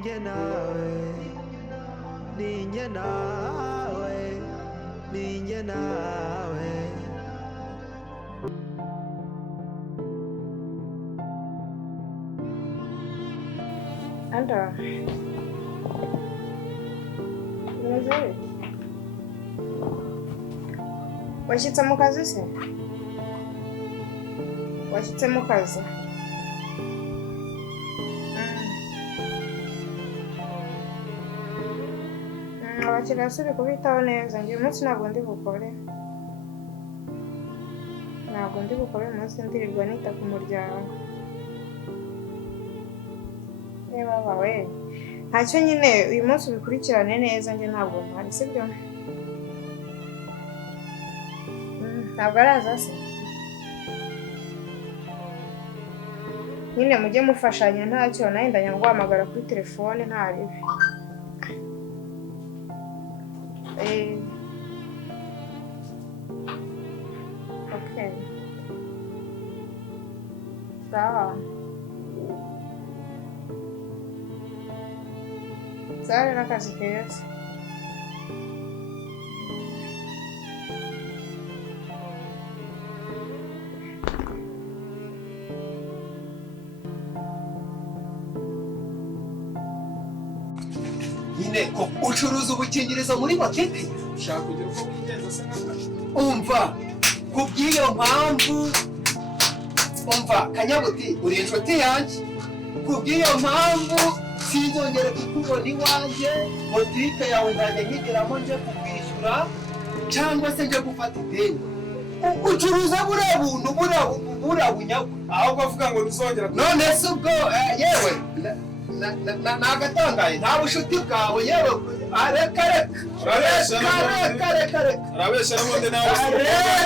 ninjye nawe ninjye nawe ninjye nawe Anda Meze Washyitse mu kazi se? Washyitse mu kazi? Abakiriya si kubitaho neza njye uyu munsi ntabwo ndi bukore uyu munsi ndirirwa nita ku muryango baba we ntacyo nyine uyu munsi ubikurikirane neza njye ntabwo mpari sibyo ntabwo araza se nyine mujye mufashanya ntacyo nawe ndajya guhamagara kuri telefone ntaribe okay sawa Sare n'akazi keza nyine ko ucuruza ubukingirizo muri maketi ushaka kugira uko wigenza se nk'akazi umva kubw'iyo mpamvu umva kanyabuti uri inshuti yanjye kubw'iyo mpamvu sinzongere kukubona iwanjye botike yawe nzajya nyigeramo nje kukwishyura cyangwa se nje gufata ideni ucuruza buriya buntu buriya bunyagwa ahubwo avuga ngo ntuzongera none se ubwo yewe nagatangaye nta bushuti bwawe yewe reka urabeshya n'ubundi nawe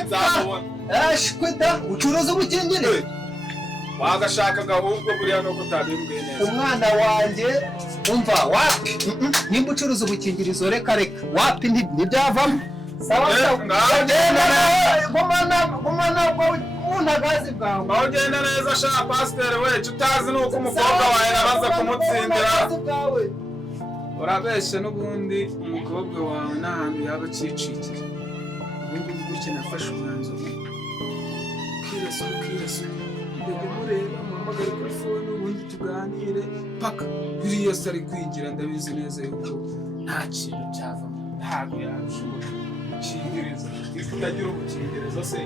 nzamubona shwita ucuruza ubukingirizo wagashakaga ahubwo buriya nuko utabimbwiye neza umwana wanjye umva wapi nimba ucuruza ubukingirizo reka wapi ntibyavamo sawa gumana unagazi bwawe aho ugenda neza shaka pasiteri we utazi nuko umukobwa wawe araza kumutsindira urabeshya n'ubundi umukobwa wawe n'ahantu yaba acicikira ubundi gutya nafashe umwanzuro ukirasura ndege mureba muhamagare kuri fone ubundi tuganire paka biriya se ari kwigira ndabizi neza yuko nta kintu cyavamo ntabwo yabishobora gukingiriza utagira ubukingirizo se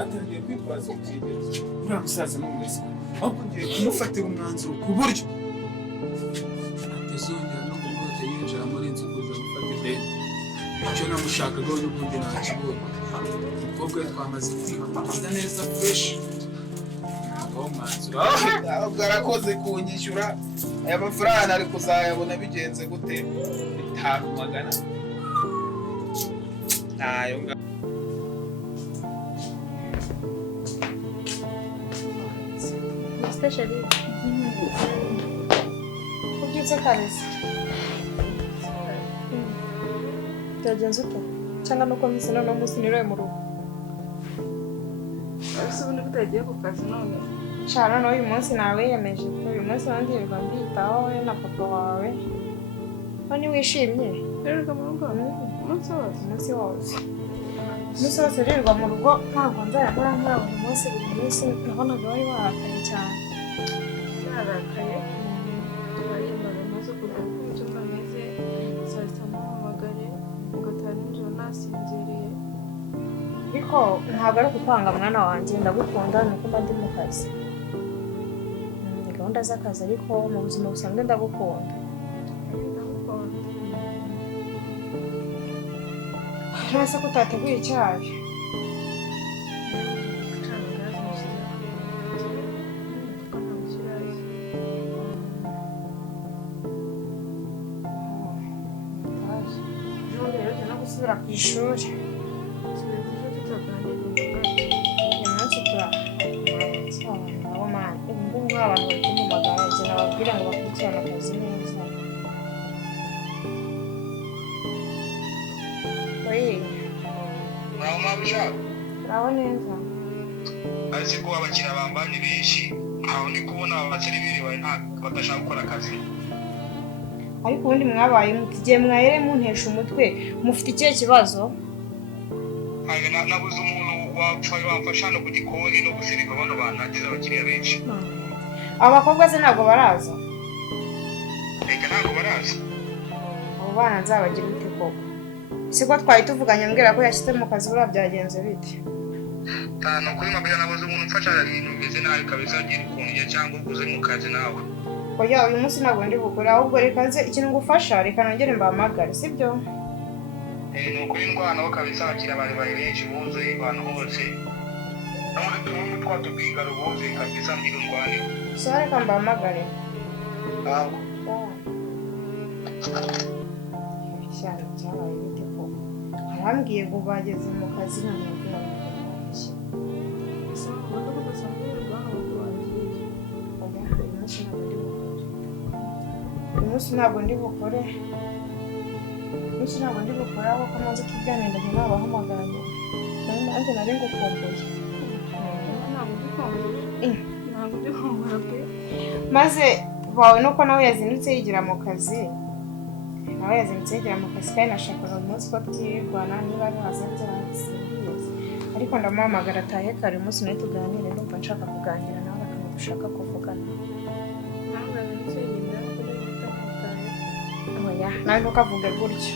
atangiye kwitwaza ubukingirizo uriya musaza n'umwese ahubwo ngiye kumufatira umwanzuro ku buryo atazongera no kumwota yinjira muri inzu kuza gufata ideni icyo namushakagaho n'ubundi ntakibonye umukobwa we twamaze kwihamaza neza fresh aho mwanzuro ahubwo arakoze kunyishyura aya mafaranga ari kuzayabona bigenze gute 500 ntayo Sheri ubyutse kare se byagenze ute cyangwa nuko mpise noneho umunsi niriwe mu rugo ariko ubundi utagiye ku kazi none shana noneho uyu munsi nawiyemeje uyu munsi wandirirwa mbitaho wowe na papa wawe none wishimye rero mu rugo umunsi wose ririrwa mu rugo ntabwo nzayakora nkora buri munsi nabonaga wari warakaye cyane yarakaye turayimara maze kujya kumva ameze saa sita muhamagare ugataha nijoro nasinziriye ariko ntabwo ari ukukwanga mwana wanjye ndagukunda nuko mba ndi mu kazi ni gahunda z'akazi ariko mu buzima busanzwe ndagukunda nturase ko utateguye icyayi gusubira ku ishuri uyu munsi nabo mani ubu ngubu nk'abantu bari kumumagara igihe nababwira ngo bakurikirane akazi neza Muraho mabishaka uraho neza azi ko abakiriya bambanye benshi aho ndi kubona abakiriya biriwe badashaka gukora akazi. ariko ubundi mwabaye mutigiye mwayere muntesha umutwe mufite ikihe kibazo nabuze umuntu wamfasha no ku gikoni no gusirika abana banageza abakiriya benshi. abakobwa se ntabwo baraza Reka ntabwo baraza. abo bana nzabagira ute koko siko twari tuvuganye mbwira ko yashyize mu kazi buriya byagenze bite Tano kuri mabya nabuze umuntu mfasha ibintu bimeze nabi kabisa agira ukuntu cyangwa uguze mu kazi nawe. oya uyu munsi ntabwo ndi bukore ahubwo reka nze ikintu ngufasha reka nongere mbahamagare sibyo Ni ukuri indwara nabo kabisa abakiriya bari benshi buzuye abantu bose. None tubona twatubwiga rubuze kabisa mbiri ndwane. so reka mbahamagare Ntabwo. cyane cyabaye bite koko arambwiye ngo bageze mu kazi none uyu munsi ntabwo ndi bukore aho kamaze kuganira n'abahamagara nanjye nari ngukumbuye maze bawe nuko nawe yazindutse yigira mu kazi kandi nashakaga uyu munsi ko twirwana niba ntaza byarasimbiye ariko ndamuhamagara atahe kare umunsi nawe tuganire ndumva nshaka kuganira nawe akantu dushaka kuvugana oya nawe ntukavuge gutyo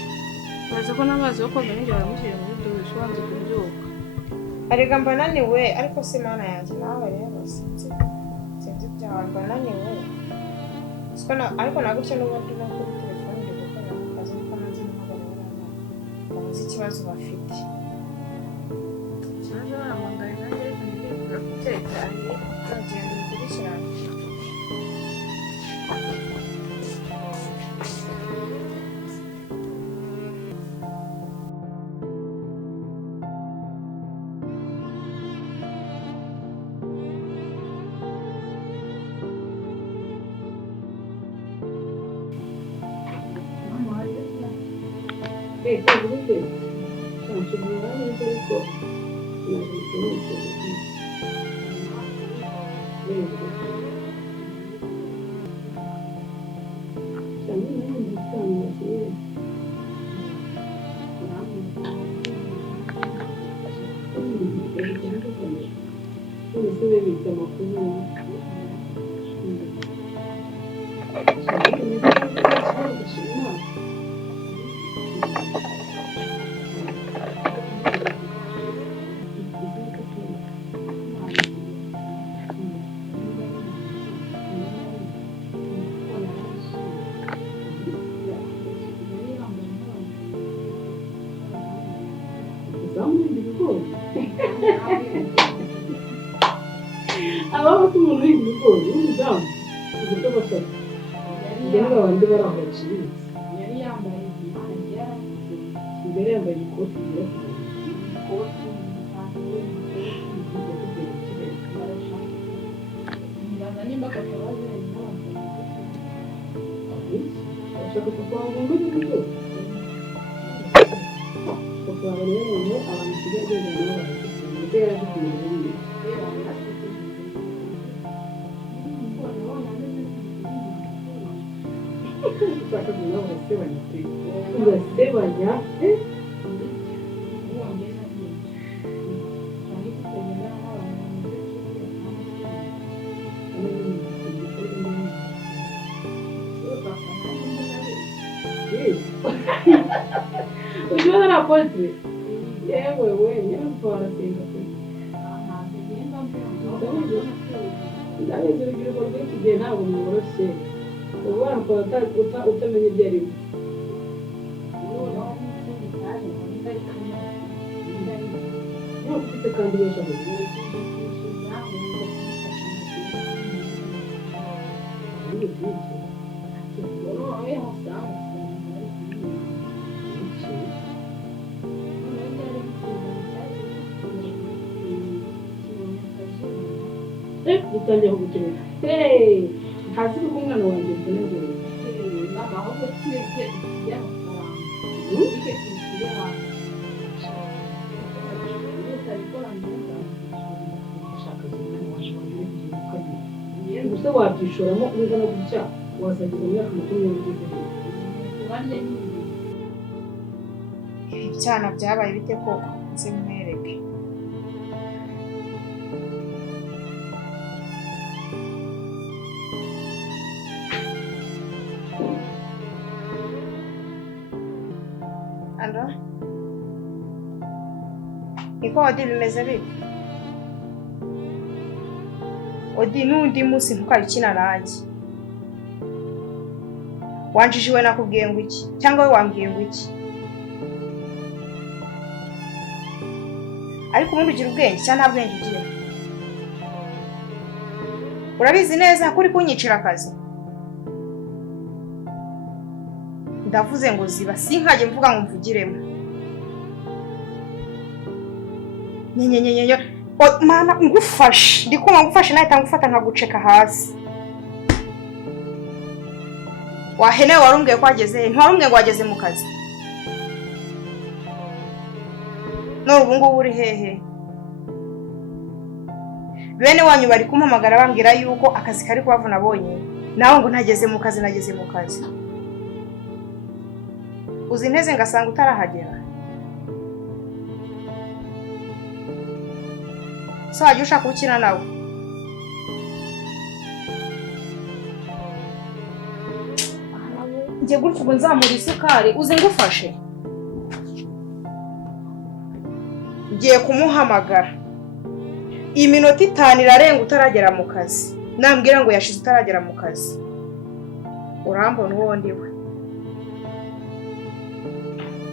baza ko n'amazi yo koga nijoro baramushyira muri dushe wanze kubyuka arega mba naniwe ariko si mana yanjye nawe rero sinzi ibyawe mba naniwe ariko nagutyo n'ubundi no kuri telefone ndi gukorera mu kazi niko nanze n'umugaragara babuze ikibazo bafite ikibazo bahamagaye nanjye ariko ngiye kugura kutekanye uragenda ubikurikirane Ababa umuntu w'ibigori w'umudamu ugomba batatu ngene babandi barahociriza yari yambaye imbere yambaye ikoti ashaka kukwanga ngo n'ibyo bakaba rero abantu kigali n'abantu ndetse yaje kumenya Saka mwana urasebanya pe urasebanya Ujua na potre yewe nyamfara senga pe ndabizi urubyiruko rw'iki gihe ntabwo mworoshye ubona ko utamenya ibyo ari byo ntabwo ufite kandi benshi aho utangiye kugukenera hasi kuko umwana wanjye mvunagere ahubwo twese y'amafaranga ike twishyure hasi ushaka zimwe mu waje wabire kugira ukabiri gusa se wabyishoramo ungana gutya wasagiza imyaka 20 ugeze ibyana byabaye bite koko nzi mwereke Alo Iko Odi bimeze bibi Odi n'undi munsi ntukabikina nanjye wanjijiwe nakubwiye ngo iki cyangwa we wambwiye ngo iki ariko ubundi ugira ubwenge cyangwa nta bwenge ugira urabizi neza ko uri kunyicira akazi ndavuze ngo ziba sinkajye mvuga ngo mvugiremo nyenyenyenyenye mana ngufashe ndikuma ngufashe nahita ngufata nkaguceka hasi wahene warumbwiye ko wageze ntiwarumbwiye ngo wageze mu kazi none ubu ngubu uri hehe bene wanyu bari kumpamagara bambwira yuko akazi kari kubavuna bonyine nawe ngo nageze mu kazi uzi inteze ngasanga utarahagera so wajya ushaka gukina nawe ngiye gutyo ngo nzamura isukari uzi ngufashe ngiye kumuhamagara iminota 5 irarenga utaragera mu kazi nambwira ngo yashize utaragera mu kazi urambona uwo ndiwe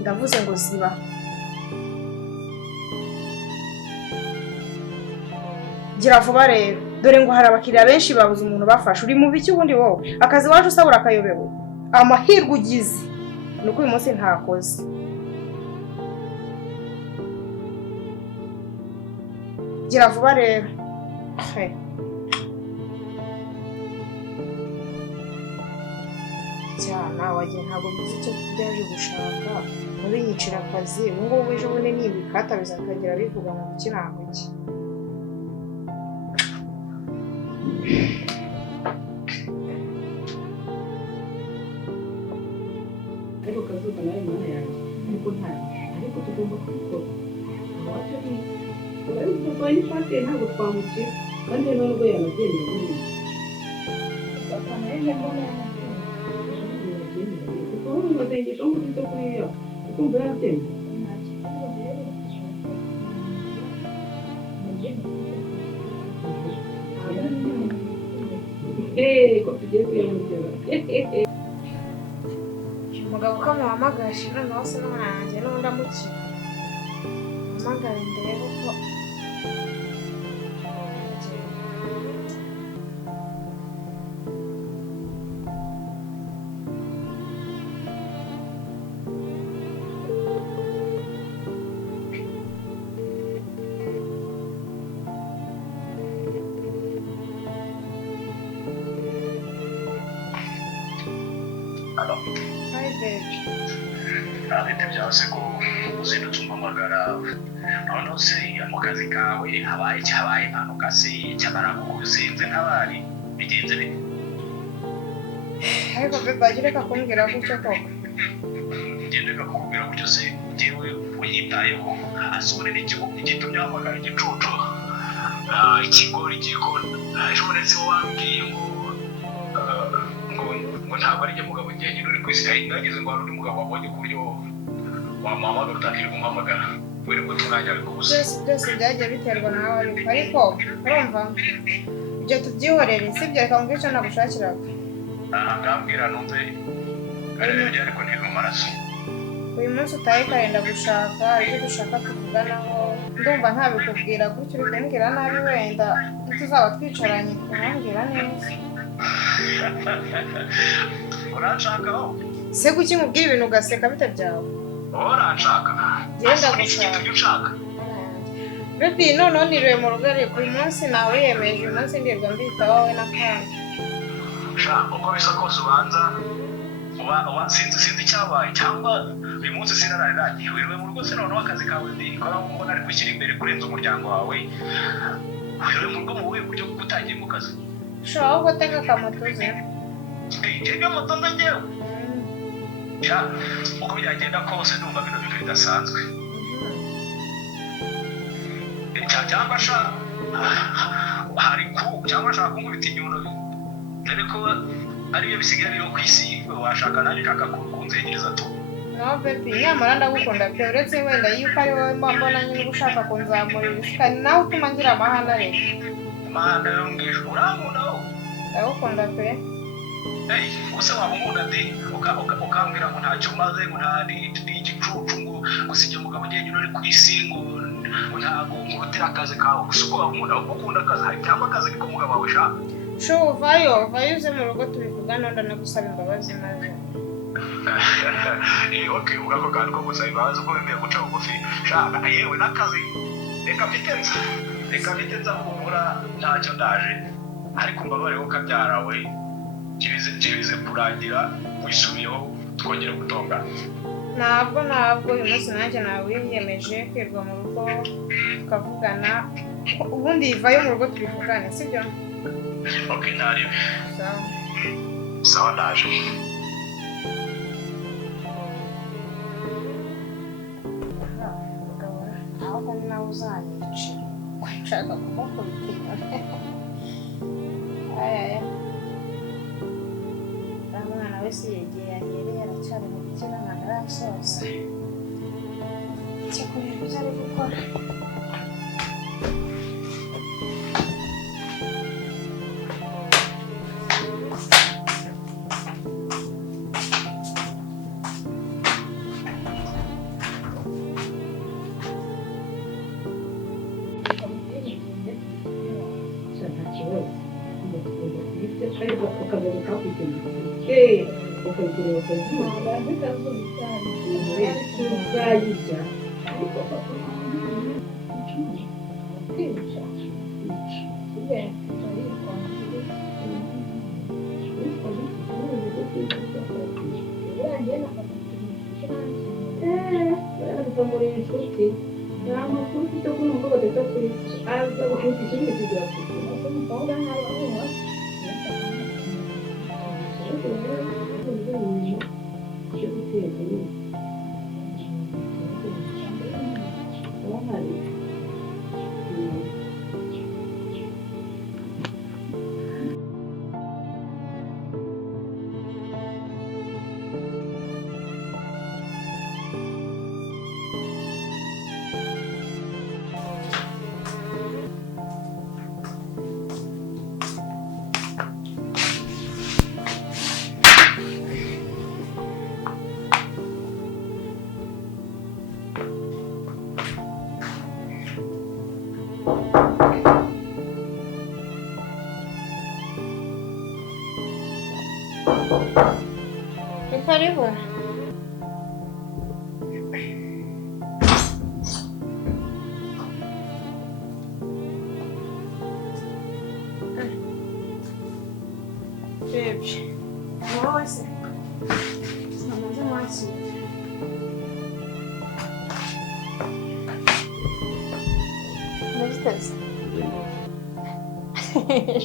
ndavuze ngo ziba gira vuba rero dore ngo hari abakiriya benshi babuze umuntu bafasha uri mu biki ubundi wowe akazi waje usabura akayobewe amahirwe ugize nuko uyu munsi ntakoze gira vuba rero cyana wagiye ntabwo bizi icyo byaje gushaka muri nyicira akazi ubu ngubu ejo bundi nibikata bizakagira bivuga ngo kirango iki ariko kazuka nawe mana yanjye ariko ariko tugomba kubikora awacu ni urabona ko ari fate ntabwo twamukira kandi nubwo yanabyemera buri akamenya mbona kuko umuzengesho nk'uko kuriya ukumva yatemye ko tugiye kuyamukira umugabo ukamuhamagaje noneho se n'umwanjye n'undi amukira hamagara ndebe ko Halo. Hi baby. Abite byose ko uzindutse umpamagara noneho se mu kazi kawe habaye impanuka se cyabaraguzinze nk'abari bigenze bite ariko baby bagireka kumbwira gutyo koko ngendeka kukubwira gutyo se njyewe unyitayeho asubire n'igitumye wamagara igicucu ikigori gikona ejo ndetse wambwiye ngo ntabwo ari mugabo njyenyine uri ku isi nageze ngo hari undi mugabo wabonye ku buryo wamuhamagara utakiri kumuhamagara were ngo tumwanya ari kubusa byose byagiye biterwa nawe ariko urumva ibyo tubyihorere sibyo reka mbwira icyo nagushakiraga ngambwira numve karere ariko ntiri mu maraso uyu munsi utaye karenda gushaka ibyo dushaka tuvuganaho ndumva ntabikubwira gutyo uri kumbwira nabi wenda tuzaba twicaranye kumubwira neza uranshakaho se kuki nkubwira ibintu ugaseka bite byawe uranshaka genda gushaka baby noneho niriwe mu rugo ariko uyu munsi nawe wiyemeje uyu munsi ndirwa mbita wowe n'akandi uko bisa kose ubanza sinzi icyabaye cyangwa uyu munsi sinararirangiye wiriwe mu rugo se noneho akazi kawe ndikora mbona ari gushyira imbere kurenza umuryango wawe wiriwe mu rugo mu buhe buryo bwo utangiye mu kazi Ushobora gutega akamoto ze. Njyewe moto njyewe. Ya, uko byagenda kose ndumva bino bintu bidasanzwe. Cyangwa sha hari ku cyangwa shaka kunkubita inyundo. Ariko ariyo bisigaye biro kwisi washaka nani kaka kunzegereza tu. No baby, nyamara ndagukunda pe uretse wenda yuko ari wowe mbona nyine ushaka kunzamurira isukari nawe utuma ngira amahane rero. Mana yo ngisho uramuna wo. Ndagukunda pe. Hey, usa wabumuna de ukambwira ngo ntacyo maze ngo ntari igicucu ngo usije mugabo ngiye nyine kwisi ngo ntago ngurutira akazi kawe usuko wabumuna ukunda akazi cyangwa akazi niko mugabo wawe shaka. Sho vayo uze mu rugo tubivugana ndanagusaba imbabazi maze. Okay, ugako kandi ko gusaba imbabazi uko bimeye guca bugufi shaka yewe n'akazi reka bitenza kumura ntacyo ndaje ariko mbabare ko kabyarawe kibize kurangira wisubiyeho twongere gutongana. Ntabwo uyu munsi nanjye nawe wiyemeje kwirwa mu rugo tukavugana ubundi vayo mu rugo tubivugane sibyo? Okay, ntaribe. Sawa ndaje. Aho nawe uzanyica nshaka kumukubita aya umwana wese yegeye ahereye aracyari mu bikira ntabwo arasoza cyakora ibyo ari gukora. Karibu. Baby. Wese. Sinamanze mwaki. Nabiteze.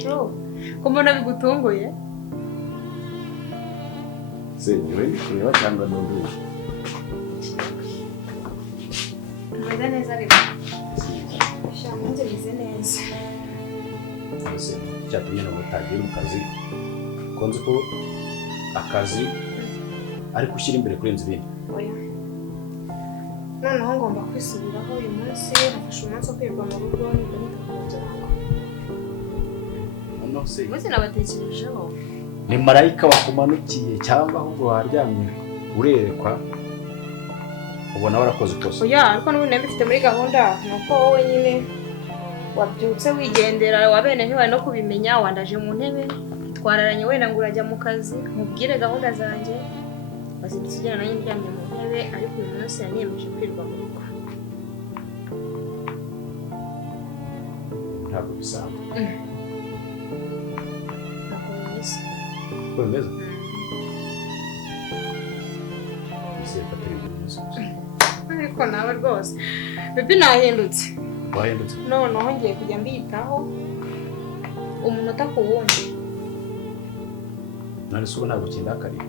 Sho. Kumona bigutunguye? Niwe kureba cyangwa n'undi meze neza ariko shamanze bize neza ese cyatumye no mutagira mu kazi konze ko akazi ariko ushyira imbere kurenza ibindi. Oya noneho ngomba kwisubiraho uyu munsi nafashe umunsi wo kwirwa mu rugo nibwo nitakugira ngo no se umunsi nabatekerejeho ni marayika wakumanukiye cyangwa ahubwo waryamye urerekwa ubona warakoze ikosa. Oya ariko n'ubundi nabifite muri gahunda nuko wowe nyine wabyutse wigendera wabene ntiwari no kubimenya wandaje mu ntebe twararanye wenda ngo urajya mu kazi mubwire gahunda zanjye bazindutse ugera nayo ndyamye mu ntebe ariko uyu munsi yaniyemeje kwirwa mu rugo. Ntabwo bisanzwe. Ntabwo bimeze. Uko bimeze? Ese patiri bimeze. Ariko nawe rwose bebe nahindutse. Wahindutse? Noneho ngiye kujya mbitaho umunota ku wundi none se ubu ntabwo ukindakariye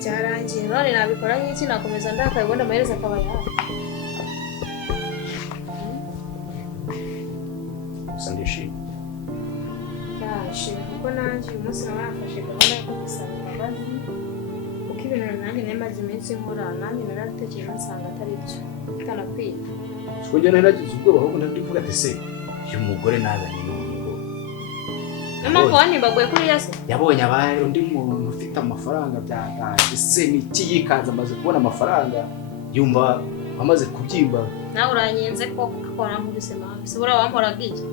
byarangiye none nabikora nk'iki nakomeza ndakaye ubundi amaherezo akaba yawe gusa ndishimye yashimye kuko nanjye uyu munsi nawe nafashe gahunda yo kugusaba imbabazi kuko ibintu nanjye nari maze iminsi nkora nanjye narabitekereje nsanga atari byo bitanakwiye siko njye naragize ubwoba ahubwo ndavuga ati se uyu mugore nazanye n'uwo n'amako wanimbaguye kuri yase yabonye abaye undi muntu ufite amafaranga byagaje se niki yikaza amaze kubona amafaranga yumva amaze kubyimba nawe uranyenze ko akora nkubise mama sibura wamoraga iki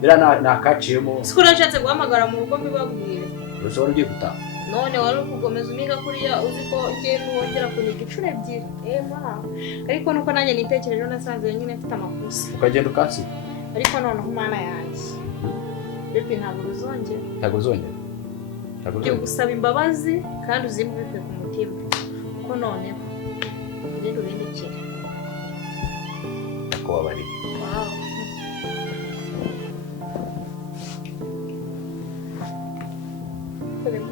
bira nakaciyemo sikura nshatse guhamagara mu rugo mbibabwire urashobora ugiye gutaha none wari kugomeza uniga kuriya uzi ko ngiye nuwongera kuniga inshuro ebyiri mwana ariko nuko nanjye nitekerejeho nasanze nyine mfite amakosa ukagenda ukansiga ariko noneho umwana yanjye bipi ntabwo uzongera byo gusaba imbabazi kandi uzimubikwe ku mutima kuko noneho ugenda ubindikire akubabariye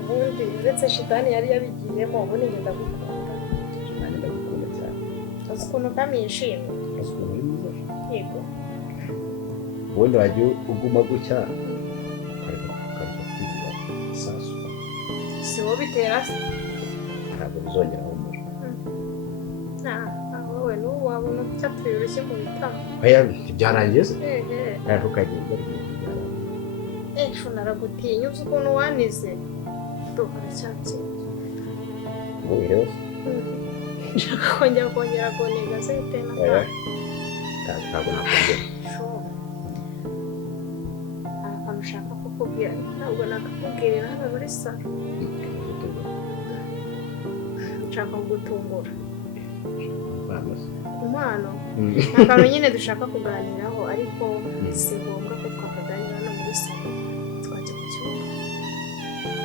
ubundi uretse shitani yari yabigiyemo ubundi ngenda gukunda cyane uzi ukuntu kamishimye yego ubundi wajya uguma gutya ukareka kwigira isasu si wowe bitera se ntabwo bizongera humura wowe n'ubu wabona cyatuye urushyi mu bitama ntibyarangiye se ntabwo ukagenda ejo naragutinya uzi ukuntu wanize duhora cyatsinze ubu rero nshaka kongera kuniga se bitena ntabwo nakongera akantu ushaka kukubwira ntabwo nakakubwirira hano muri salo nshaka kugutungura impano akantu nyine dushaka kuganiraho ariko si ngombwa ko twakaganira hano muri salo twajya mu cyumba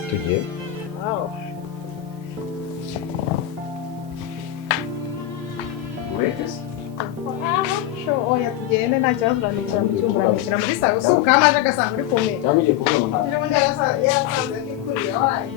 tugiye ureke se oya tugende nta kibazo uranicara mu cyumba uramukira muri salo usuka amaje agasanga uri kumwe cyangwa ugiye kuvuga ngo ntabwo ubundi yarasanze akikurira wabaye